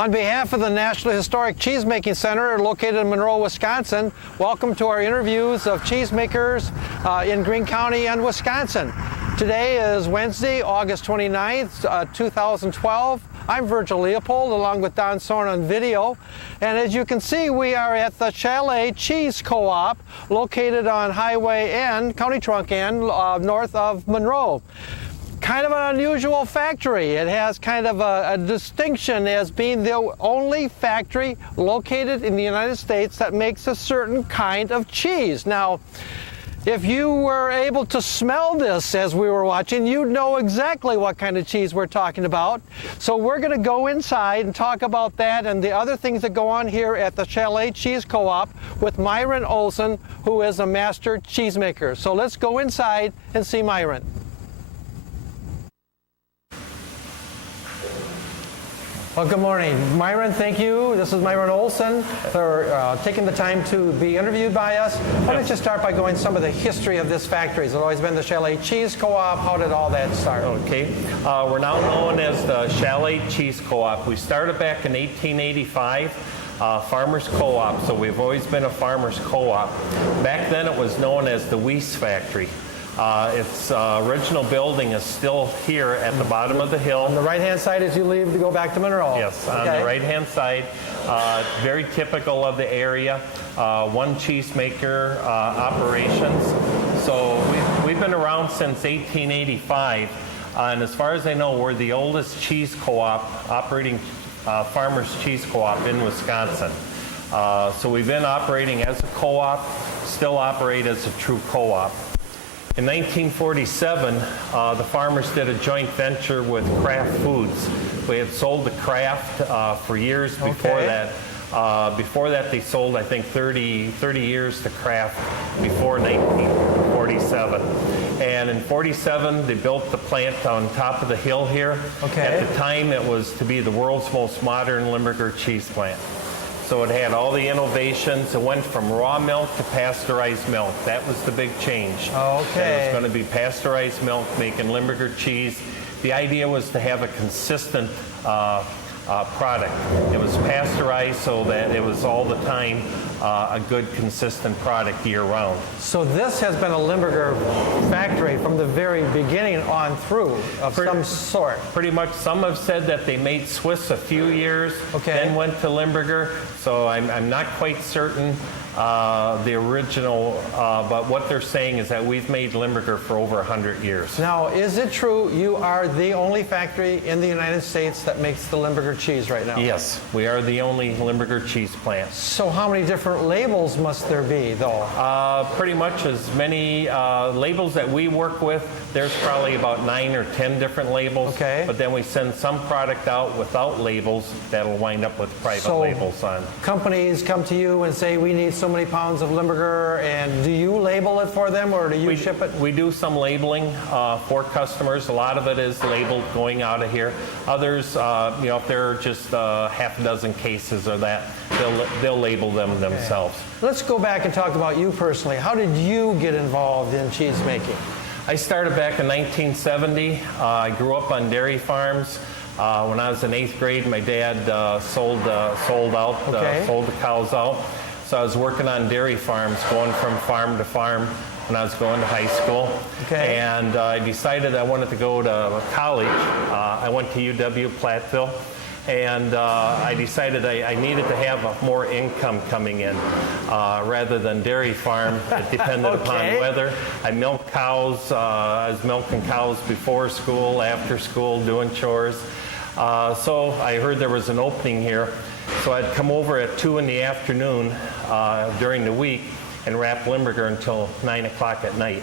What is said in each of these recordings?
On behalf of the National Historic Cheesemaking Center located in Monroe, Wisconsin, welcome to our interviews of cheesemakers in Greene County and Wisconsin. Today is Wednesday, August 29th, 2012. I'm Virgil Leopold along with Don Sorn on video. And as you can see, we are at the Chalet Cheese Co-op located on Highway N, County Trunk N, north of Monroe. Kind of an unusual factory. It has kind of a distinction as being the only factory located in the United States that makes a certain kind of cheese. Now, if you were able to smell this as we were watching, you'd know exactly what kind of cheese we're talking about. So we're going to go inside and talk about that and the other things that go on here at the Chalet Cheese Co-op with Myron Olson, who is a master cheesemaker. So let's go inside and see Myron. Well, good morning. Myron, thank you. This is Myron Olson for taking the time to be interviewed by us. Why don't you start by going some of the history of this factory? Has it always been the Chalet Cheese Co-op? How did all that start? Okay. We're now known as the Chalet Cheese Co-op. We started back in 1885. Farmers Co-op, so we've always been a farmers co-op. Back then it was known as the Weiss Factory. Its original building is still here at the bottom of the hill. On the right-hand side as you leave to go back to Monroe. Yes, on the right-hand side. Very typical of the area. One cheesemaker operations. So we've been around since 1885. And as far as I know, we're the oldest cheese co-op, operating farmers cheese co-op in Wisconsin. So we've been operating as a co-op, still operate as a true co-op. In 1947, the farmers did a joint venture with Kraft Foods. We had sold to Kraft for years before that. Before that, they sold, I think, 30 years to Kraft before 1947. And in 47, they built the plant on top of the hill here. At the time, it was to be the world's most modern Limburger cheese plant. So it had all the innovations. It went from raw milk to pasteurized milk. That was the big change. It was going to be pasteurized milk making Limburger cheese. The idea was to have a consistent product. It was pasteurized so that it was all the time a good, consistent product year-round. So this has been a Limburger factory from the very beginning on through of some sort. Pretty much. Some have said that they made Swiss a few years, then went to Limburger. So I'm not quite certain the original, but what they're saying is that we've made Limburger for over 100 years. Now, is it true you are the only factory in the United States that makes the Limburger cheese right now? Yes, we are the only Limburger cheese plant. So how many different labels must there be, though? Pretty much as many labels that we work with. There's probably about 9 or 10 different labels. But then we send some product out without labels that'll wind up with private labels on. Companies come to you and say, we need so many pounds of Limburger, and do you label it for them, or do you ship it? We do some labeling for customers. A lot of it is labeled going out of here. Others, if there are just half a dozen cases or that, they'll label them themselves. Let's go back and talk about you personally. How did you get involved in cheese making? I started back in 1970. I grew up on dairy farms. When I was in 8th grade, my dad sold the cows out. So I was working on dairy farms, going from farm to farm when I was going to high school. And I decided I wanted to go to college. I went to UW-Platteville. And I decided I needed to have more income coming in rather than dairy farm. It depended upon weather. I milked cows. I was milking cows before school, after school, doing chores. So I heard there was an opening here. So I'd come over at 2 in the afternoon during the week and wrap Limburger until 9 o'clock at night.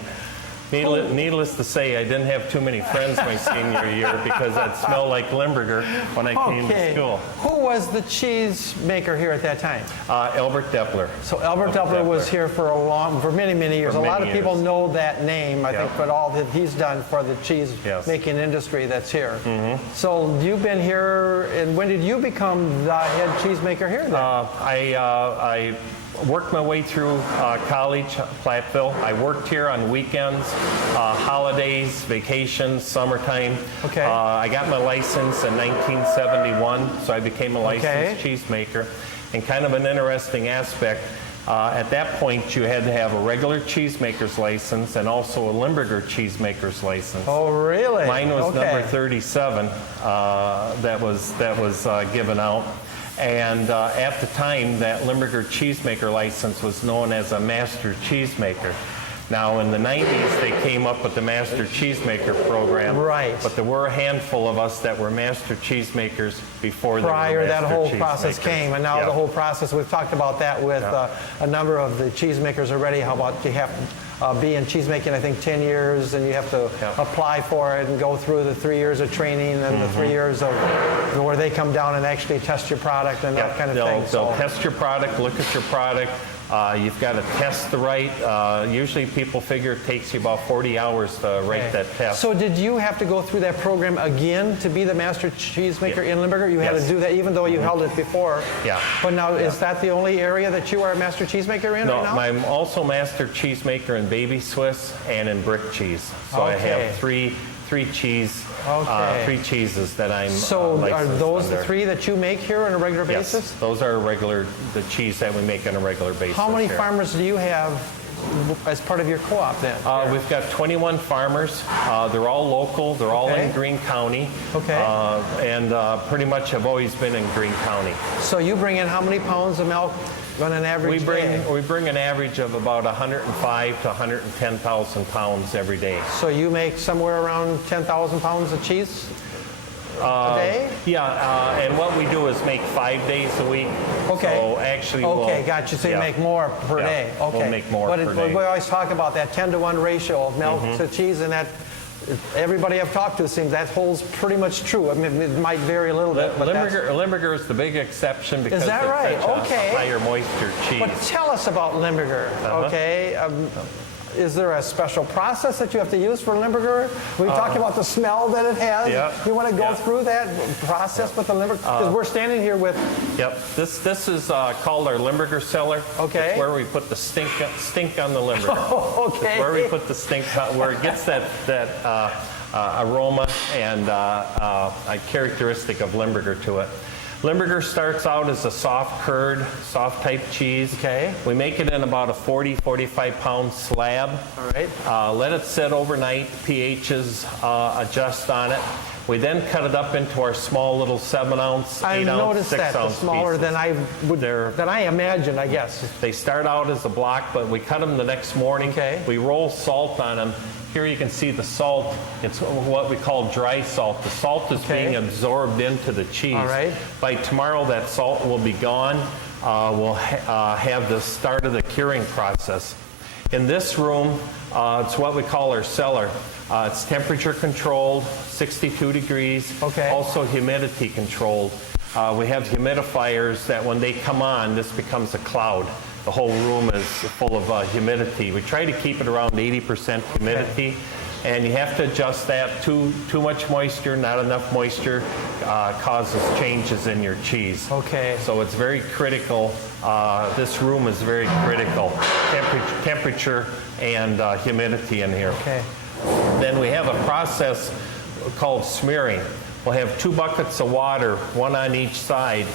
Needless to say, I didn't have too many friends my senior year because I'd smell like Limburger when I came to school. Who was the cheese maker here at that time? Albert Deppler. So Albert Deppler was here for many, many years. A lot of people know that name, I think, but all that he's done for the cheese making industry that's here. So you've been here, and when did you become the head cheesemaker here then? I worked my way through college, Platteville. I worked here on weekends. holidays, vacations, summertime. Okay. I got my license in 1971, so I became a licensed Okay. cheesemaker. And kind of an interesting aspect, at that point you had to have a regular cheesemaker's license and also a Limburger cheesemaker's license. Oh, really? Mine was Okay. number 37 that was given out. And at the time, that Limburger cheesemaker license was known as a master cheesemaker. Now, in the 90s, they came up with the master cheesemaker program. Right. But there were a handful of us that were master cheesemakers before Prior they were that master whole process cheesemakers. came, and now Yeah. the whole process, we've talked about that with a number of the cheesemakers already. How about you have to be in cheesemaking, I think, 10 years, and you have to apply for it and go through the 3 years of training and the 3 years of where they come down and actually test your product and that kind of thing. They'll test your product, look at your product. You've got to test the right. Usually people figure it takes you about 40 hours to write that test. So did you have to go through that program again to be the master cheesemaker in Limburger? You had Yes. to do that even though you held it before? Yeah. But now, is that the only area that you are a master cheesemaker in No, right now? I'm also master cheesemaker in baby Swiss and in brick cheese. So I Okay. have three cheeses that I'm So are licensed those under. the three that you make here on a regular Yes, basis? those are the cheese that we make on a regular basis. How many here. farmers do you have as part of your co-op then? We've got 21 farmers. They're all local. They're all in Okay. Greene County. Okay. And pretty much have always been in Greene County. So you bring in how many pounds of milk on an average day? We bring an average of about 105 to 110,000 pounds every day. So you make somewhere around 10,000 pounds of cheese a day? Yeah, and what we do is make 5 days a week. Okay. So actually, Okay, gotcha. So you yeah. make more per Yeah, day. we'll Okay. make more But per day. we always talk about that 10-to-1 ratio of milk to cheese, and that everybody I've talked to seems that holds pretty much true. I mean, it might vary a little bit, but Limburger is the big exception because that it's right? such Okay. a higher moisture cheese. But tell us about Limburger, okay? Is there a special process that you have to use for Limburger? We talked about the smell that it has. Yeah. You want to go Yeah. through that process with the Limburger? Because we're standing here with... Yep. This is called our Limburger cellar. Okay. It's where we put the stink on the Limburger. Okay. Where we put the stink, where it gets that aroma and a characteristic of Limburger to it. Limburger starts out as a soft curd, soft type cheese. Okay. We make it in about a 45 pound slab. All right. Let it sit overnight, pHs adjust on it. We then cut it up into our small little 7-ounce, 8-ounce, 6-ounce I noticed that, the smaller pieces. than I imagined, I guess. They start out as a block, but we cut them the next morning. Okay. We roll salt on them. Here you can see the salt. It's what we call dry salt. The salt is Okay. being absorbed into the cheese. All right. By tomorrow, that salt will be gone. We'll have the start of the curing process. In this room, it's what we call our cellar. It's temperature controlled, 62 degrees. Okay. Also humidity controlled. We have humidifiers that when they come on, this becomes a cloud. The whole room is full of humidity. We try to keep it around 80% humidity. And you have to adjust that. Too much moisture, not enough moisture causes changes in your cheese. Okay. So it's very critical. This room is very critical. Temperature and humidity in here. Okay. Then we have a process called smearing. We'll have 2 buckets of water, one on each side.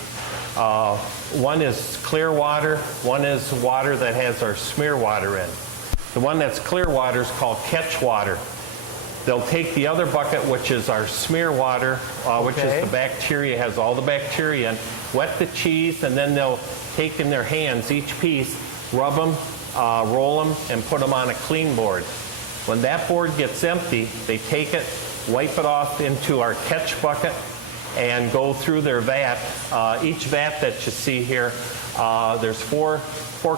One is clear water, one is water that has our smear water in. The one that's clear water is called catch water. They'll take the other bucket, which is our smear water, which is the bacteria, has all the bacteria in, wet the cheese, and then they'll take in their hands each piece, rub them, roll them, and put them on a clean board. When that board gets empty, they take it, wipe it off into our catch bucket, and go through their vat. Each vat that you see here, there's four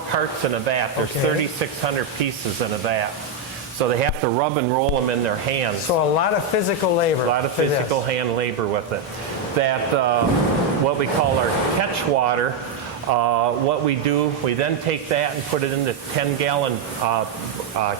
carts in a vat. There's 3,600 pieces in a vat. So they have to rub and roll them in their hands. So a lot of physical labor. A lot of physical hand labor with it. That, what we call our catch water, what we do, we then take that and put it into 10-gallon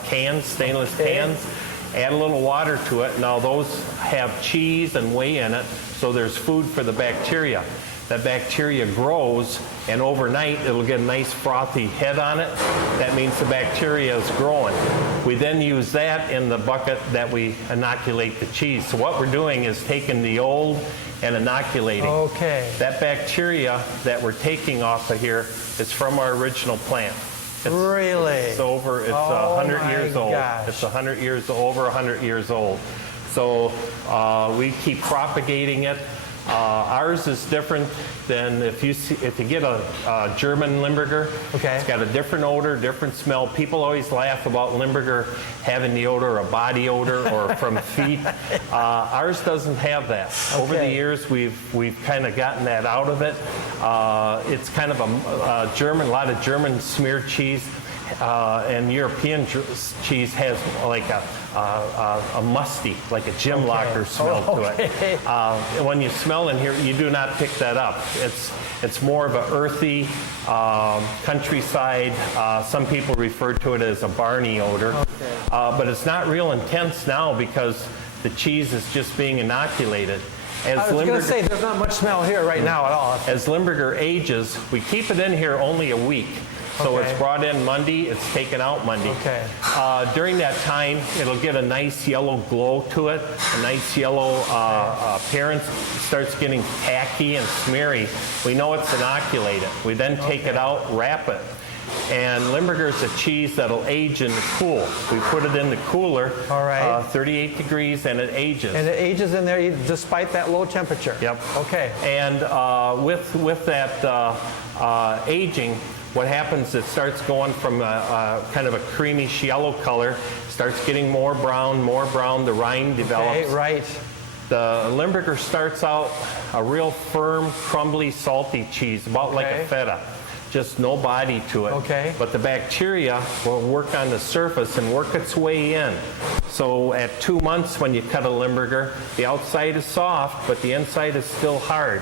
cans, stainless cans, add a little water to it. Now those have cheese and whey in it, so there's food for the bacteria. that bacteria grows, and overnight it'll get a nice frothy head on it. That means the bacteria is growing. We then use that in the bucket that we inoculate the cheese. So what we're doing is taking the old and inoculating. Okay. That bacteria that we're taking off of here is from our original plant. Really? It's 100 years old. Gosh. It's 100 years, over 100 years old. So we keep propagating it. Ours is different than if you get a German Limburger. Okay. It's got a different odor, different smell. People always laugh about Limburger having the odor, a body odor, or from feet. Ours doesn't have that. Okay. Over the years, we've kind of gotten that out of it. It's kind of a lot of German smeared cheese. And European cheese has like a musty, like a gym locker smell to it. When you smell in here, you do not pick that up. It's more of an earthy countryside. Some people refer to it as a barney odor. Okay. But it's not real intense now because the cheese is just being inoculated. I was going to say, there's not much smell here right now at all. As Limburger ages, we keep it in here only a week. So Okay. it's brought in Monday, it's taken out Monday. Okay. During that time, it'll get a nice yellow glow to it, a nice yellow appearance. It starts getting tacky and smeary. We know it's inoculated. We then take it out, wrap it. And Limburger is a cheese that'll age in the cool. We put it in the cooler, All right. 38 degrees, and it ages. And it ages in there despite that low temperature. Yep. Okay. And with that aging, what happens, it starts going from kind of a creamish yellow color, starts getting more brown, the rind develops. Okay, right. The Limburger starts out a real firm, crumbly, salty cheese, about like a feta. Just no body to it. Okay. But the bacteria will work on the surface and work its way in. So at 2 months when you cut a Limburger, the outside is soft, but the inside is still hard.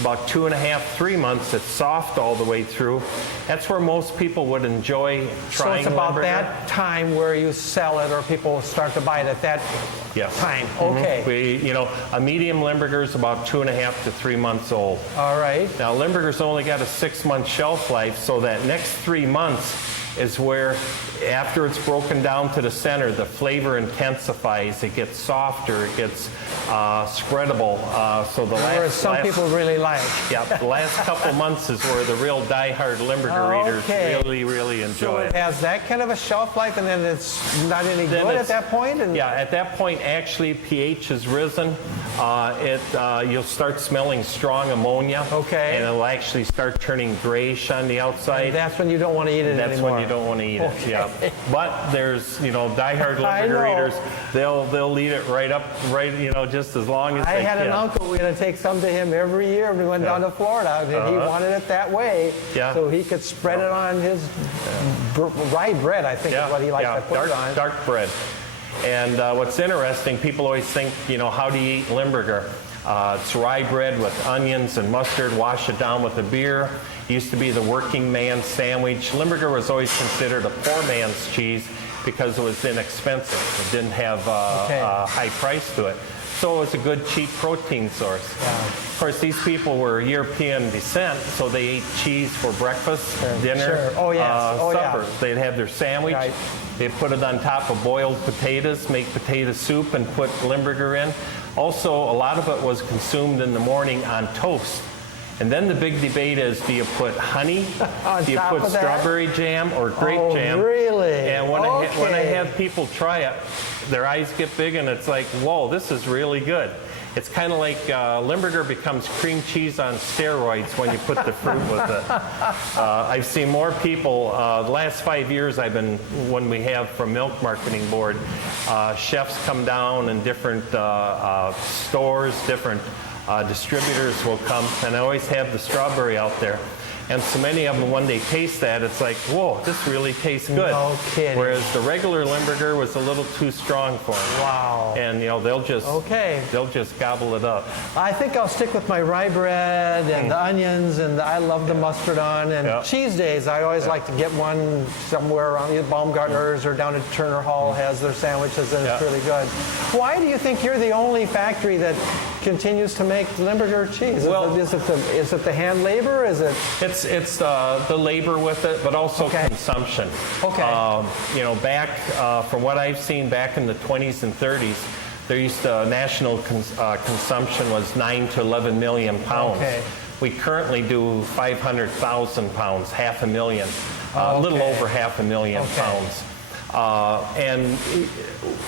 About 2.5, 3 months, it's soft all the way through. That's where most people would enjoy trying So it's about Limburger. that time where you sell it or people start to buy it at that Yes. time. Mhm. Okay. A medium Limburger is about 2.5 to 3 months old. All right. Now, Limburger's only got a 6-month shelf life, so that next 3 months is where, after it's broken down to the center, the flavor intensifies. It gets softer. It gets spreadable. So the Whereas some people really like. Yeah, the last couple months is where the real diehard Limburger eaters really, really enjoy So it. it has that kind of a shelf life, and then it's not any Then good it's- at that point? And Yeah, at that point, actually, pH has risen. You'll start smelling strong ammonia. Okay. And it'll actually start turning grayish on the outside. that's when you don't want to eat it That's anymore. when you don't want to eat it. Yeah. But there's, diehard I Limburger know. eaters. They'll eat it right, just as long as I they had can. an uncle, we had to take some to him every year when we went down to Florida, and he wanted it that way, Yeah. so he could spread it on his rye bread, I think is what he likes to put it on. Dark bread. And what's interesting, people always think, how do you eat Limburger? It's rye bread with onions and mustard, wash it down with a beer. Used to be the working man's sandwich. Limburger was always considered a poor man's cheese because it was inexpensive. It didn't have a high price to it. So it was a good, cheap protein source. Of course, these people were European descent, so they ate cheese for breakfast, dinner, supper. They'd have their sandwich. Right. They'd put it on top of boiled potatoes, make potato soup, and put Limburger in. Also, a lot of it was consumed in the morning on toast. And then the big debate is, do you put honey, do you put strawberry jam or grape jam? Really? And when I have people try it, their eyes get big and it's like, whoa, this is really good. It's kind of like Limburger becomes cream cheese on steroids when you put the fruit with it. I've seen more people, the last 5 years when we have from Milk Marketing Board, chefs come down and different stores, different distributors will come, and I always have the strawberry out there. And so many of them, when they taste that, it's like, whoa, this really tastes good. No kidding. Whereas the regular Limburger was a little too strong for them. Wow. And they'll just gobble it up. I think I'll stick with my rye bread and the onions, and I love the mustard on. And cheese days, I always like to get one somewhere around Baumgartner's or down at Turner Hall has their sandwiches, and it's really good. Why do you think you're the only factory that continues to make Limburger cheese? Well, is it the hand labor? Is it? It's the labor with it, but also consumption. Okay. You know, back from what I've seen back in the 20s and 30s, there used to national consumption was 9 to 11 million pounds. Okay. We currently do 500,000 pounds, 500,000, a little over 500,000 pounds. And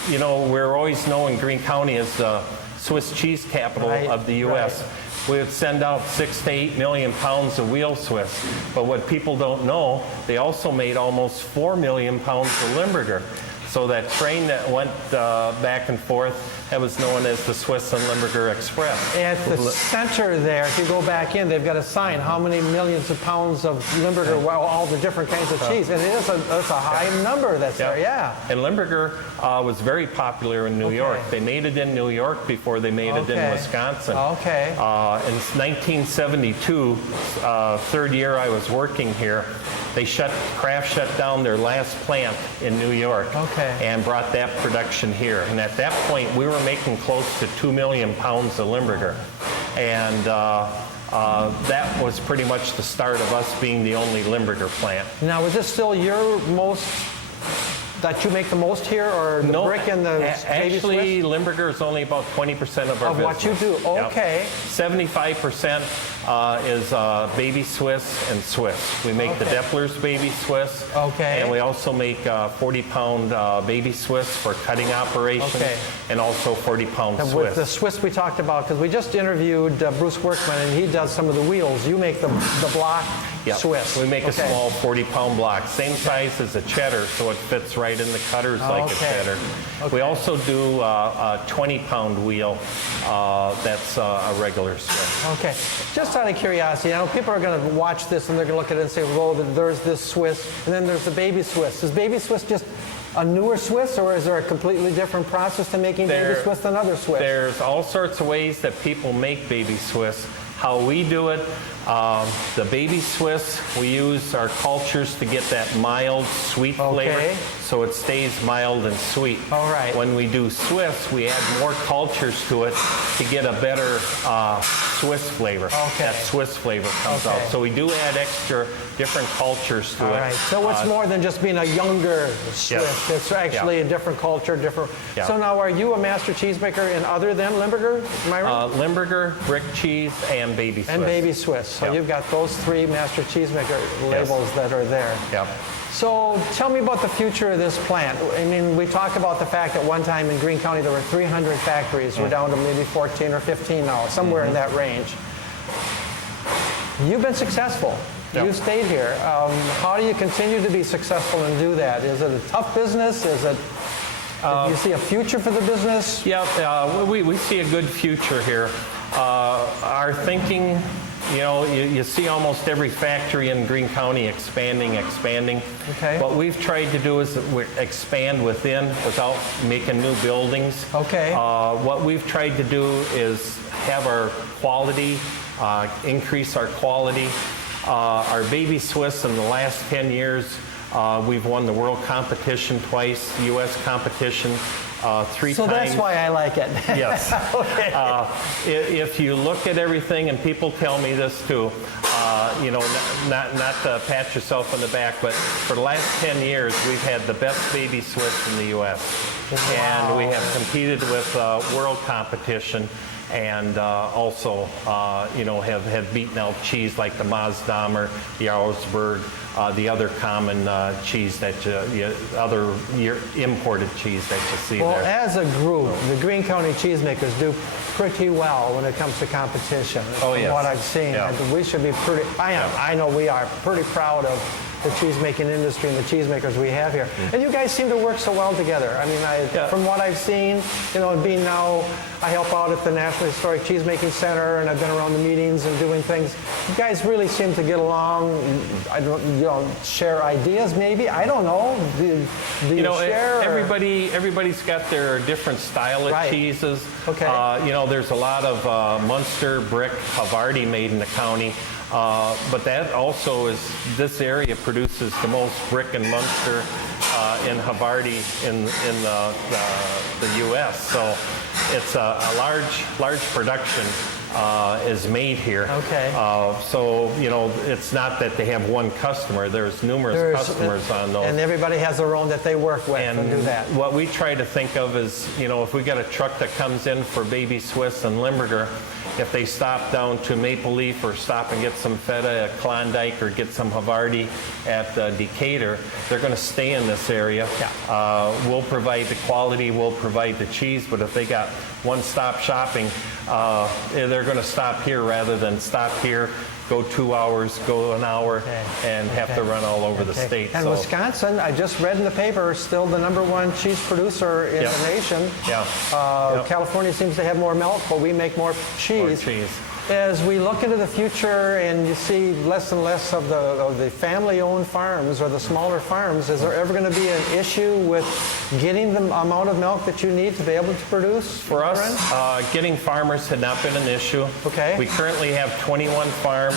you know, we're always known Greene County as the Swiss cheese capital of the U.S. Right. We would send out 6 to 8 million pounds of wheel Swiss. But what people don't know, they also made almost 4 million pounds of Limburger. So that train that went back and forth, that was known as the Swiss and Limburger Express. At the center there, if you go back in, they've got a sign, how many millions of pounds of Limburger, well, all the different kinds of cheese. And it's a high number that's there, yeah. And Limburger was very popular in New York. They made it in New York before they made it in Wisconsin. Okay. In 1972, third year I was working here, Kraft shut down their last plant in New York and brought that production here. And at that point, we were making close to 2 million pounds of Limburger. And that was pretty much the start of us being the only Limburger plant. Now, is this still your most, that you make the most here, or the brick and the baby actually, Swiss? Limburger is only about 20% of our business. Of what you do, okay. 75% is baby Swiss and Swiss. We make the Deppler's baby Swiss. And we also make 40-pound baby Swiss for cutting operations. And also 40-pound Swiss. With the Swiss we talked about, because we just interviewed Bruce Workman, and he does some of the wheels. You make the block Swiss. We make a small 40-pound block, same size as a cheddar, so it fits right in the cutters like a cheddar. We also do a 20-pound wheel. That's a regular Swiss. Okay. Just out of curiosity, I know people are going to watch this and they're going to look at it and say, well, there's this Swiss, and then there's the baby Swiss. Is baby Swiss just a newer Swiss, or is there a completely different process to making baby Swiss than other Swiss? There's all sorts of ways that people make baby Swiss. How we do it, the baby Swiss, we use our cultures to get that mild, sweet flavor, so it stays mild and sweet. All right. When we do Swiss, we add more cultures to it to get a better Swiss flavor. That Swiss flavor comes out. So we do add extra different cultures to it. All right. So it's more than just being a younger Swiss. It's actually a different culture, different. So now, are you a master cheesemaker in other than Limburger, Myron? Limburger, brick cheese, and baby Swiss. And baby Swiss. So you've got those 3 master cheesemaker labels that are there. So tell me about the future of this plant. I mean, we talk about the fact that one time in Greene County there were 300 factories. We're down to maybe 14 or 15 now, somewhere in that range. You've been successful. You've stayed here. How do you continue to be successful and do that? Is it a tough business? Is it? Do you see a future for the business? We see a good future here. Our thinking, you know, you see almost every factory in Greene County expanding. What we've tried to do is expand within without making new buildings. What we've tried to do is have our quality, increase our quality. Our baby Swiss in the last 10 years, we've won the world competition twice, U.S. competition 3 times. So that's why I like it. Yes. If you look at everything, and people tell me this too, you know, not to pat yourself on the back, but for the last 10 years, we've had the best baby Swiss in the U.S. And we have competed with world competition. And also, you know, have beaten out cheese like the Maasdamer, the Auersberg, the other common cheese that other imported cheese that you see there. Well, as a group, the Greene County cheesemakers do pretty well when it comes to competition. From what I've seen, we should be pretty. I know we are pretty proud of the cheesemaking industry and the cheesemakers we have here. And you guys seem to work so well together. I mean, from what I've seen, you know, being now, I help out at the National Historic Cheesemaking Center, and I've been around the meetings and doing things. You guys really seem to get along. You know, share ideas maybe. I don't know. Do you know, share? Everybody's got their different style of cheeses. You know, there's a lot of Munster brick Havarti made in the county. But that also is, this area produces the most brick and Munster in Havarti in the U.S. So it's a large production is made here. Okay. So, you know, it's not that they have one customer. There's numerous customers on those. And everybody has their own that they work with and do that. What we try to think of is, you know, if we got a truck that comes in for Baby Swiss and Limburger, if they stop down to Maple Leaf or stop and get some feta at Klondike or get some Havarti at Decatur, they're going to stay in this area. Yeah. We'll provide the quality, we'll provide the cheese, but if they got one-stop shopping, they're going to stop here rather than stop here, go 2 hours, go an hour, and have to run all over the state. And Wisconsin, I just read in the paper, is still the #1 cheese producer in the nation. California seems to have more milk, but we make more cheese. As we look into the future and you see less and less of the family-owned farms or the smaller farms, is there ever going to be an issue with getting the amount of milk that you need to be able to produce? For us, getting farmers had not been an issue. Okay. We currently have 21 farms.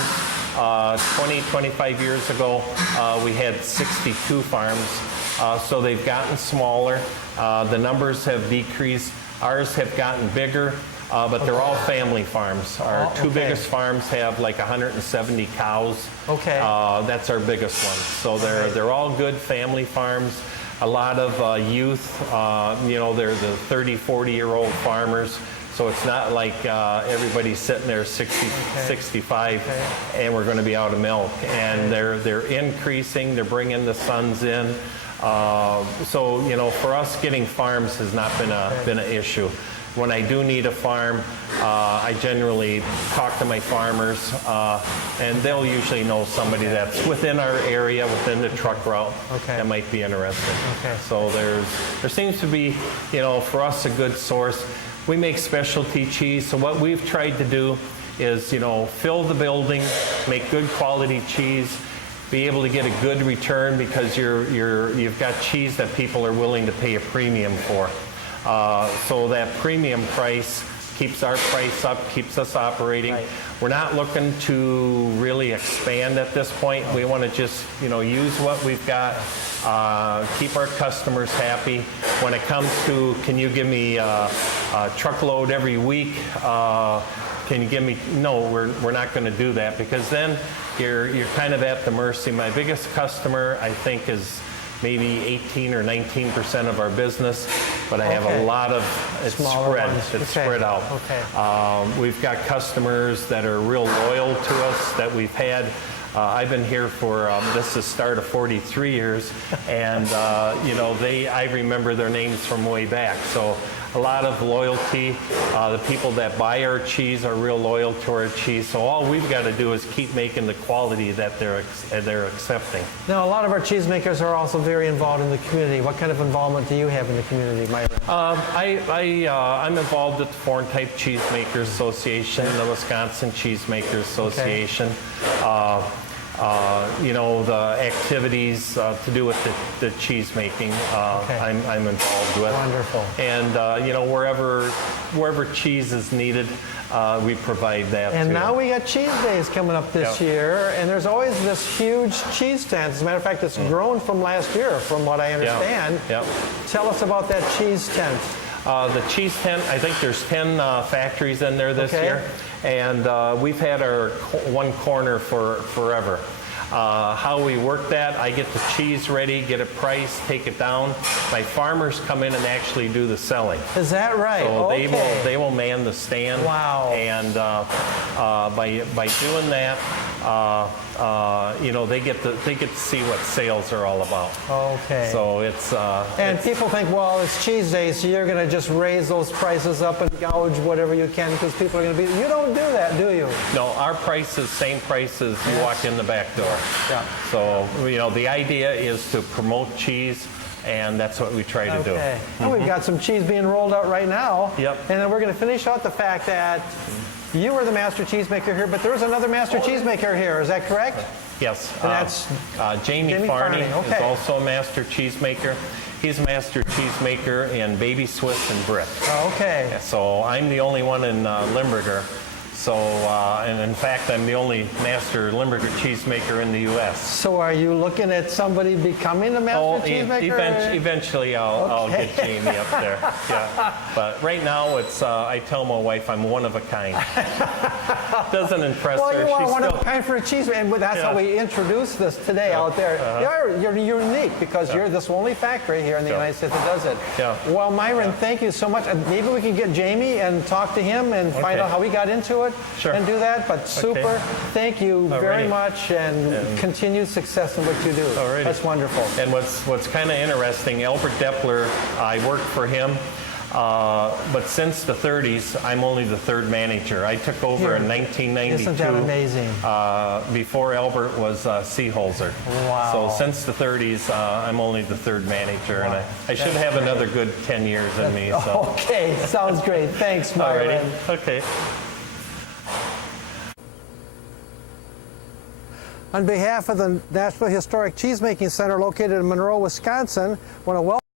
25 years ago, we had 62 farms. So they've gotten smaller. The numbers have decreased. Ours have gotten bigger. But they're all family farms. Our two biggest farms have like 170 cows. Okay. That's our biggest one. So they're all good family farms. A lot of youth, you know, they're the 30, 40-year-old farmers. So it's not like everybody's sitting there 60, 65, and we're going to be out of milk. And they're increasing. They're bringing the sons in. So, you know, for us, getting farms has not been an issue. When I do need a farm, I generally talk to my farmers, and they'll usually know somebody that's within our area, within the truck route, that might be interested. So there seems to be, you know, for us a good source. We make specialty cheese, so what we've tried to do is, you know, fill the building, make good quality cheese, be able to get a good return because you've got cheese that people are willing to pay a premium for. So that premium price keeps our price up, keeps us operating. We're not looking to really expand at this point. We want to just, you know, use what we've got, keep our customers happy. When it comes to, can you give me a truckload every week? Can you give me, no, we're not going to do that because then you're kind of at the mercy. My biggest customer, I think, is maybe 18 or 19% of our business, but I have a lot of, it's spread out. We've got customers that are real loyal to us that we've had. I've been here for, this is the start of 43 years, and you know, I remember their names from way back. So a lot of loyalty. The people that buy our cheese are real loyal to our cheese. So all we've got to do is keep making the quality that they're accepting. Now, a lot of our cheesemakers are also very involved in the community. What kind of involvement do you have in the community, Myron? I'm involved with the Foreign Type Cheesemakers Association, the Wisconsin Cheesemakers Association. You know, the activities to do with the cheese making, I'm involved with. Wonderful. And you know, wherever cheese is needed, we provide that. And too. now we got Cheese Days coming up this year, and there's always this huge cheese tent. As a matter of fact, it's grown from last year, from what I understand. Tell us about that cheese tent. The cheese tent, I think there's 10 factories in there this year, and we've had our one corner for forever. How we work that, I get the cheese ready, get it priced, take it down. My farmers come in and actually do the selling. Is that right? So they will man the stand. Wow. And by doing that, you know, they get to see what sales are all about. So it's and people think, well, it's Cheese Day, so you're going to just raise those prices up and gouge whatever you can because people are going to be. You don't do that, do you? No, our price is same price as you walk in the back door. So you know, the idea is to promote cheese. And that's what we try to do. Well, we've got some cheese being rolled out right now. And then we're going to finish out the fact that you are the master cheesemaker here, but there's another master cheesemaker here. Is that correct? Yes. And that's Jamie Farney is also a master cheesemaker. He's a master cheesemaker in Baby Swiss and Brick. So I'm the only one in Limburger. So, and in fact, I'm the only master Limburger cheesemaker in the U.S. So are you looking at somebody becoming a master cheesemaker? Eventually I'll get Jamie up there. Yeah. But right now, it's I tell my wife I'm one of a kind. Doesn't impress Well, her. you are She's one still, of a kind for a cheese, and that's how we introduced this today out there. You're unique because you're this only factory here in the United States that does it. Yeah. Well, Myron, thank you so much. Maybe we can get Jamie and talk to him and find out how he got into it and do that. But super, thank you very much, and continued success in what you do. Alrighty. That's wonderful. And what's kind of interesting, Albert Deppler, I worked for him. But since the 30s, I'm only the third manager. I took over in 1992. Isn't that amazing? Before Albert was Seeholzer. Wow. So since the 30s, I'm only the third manager, and I should have another good 10 years in me. So. Okay, sounds great. Thanks, Myron. Alrighty. Okay. On behalf of the National Historic Cheesemaking Center located in Monroe, Wisconsin, I want to welcome